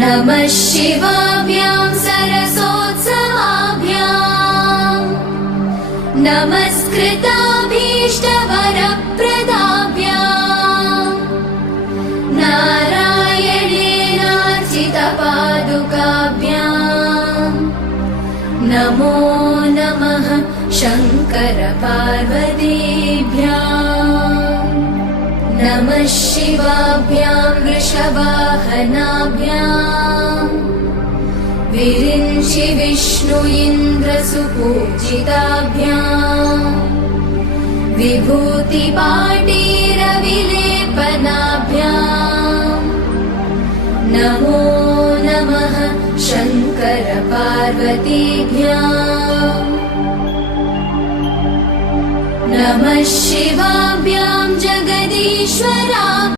नमः शिवाभ्यां सरसोत्सवाभ्याम् नमस्कृताभीष्टवरप्रदाभ्याम् नारायणेनार्चितपादुकाभ्याम् नमो नमः शङ्करपार्वतीभ्याम् नमः शिवाभ्यां वृषवाहनाभ्याम् विरिञ्चि विष्णु इन्द्रसुपूजिताभ्याम् विभूतिपाटीरविलेपनाभ्याम् नमो नमः शङ्करपार्वतीभ्याम् नमः शिवाभ्यां जगदीश्वरा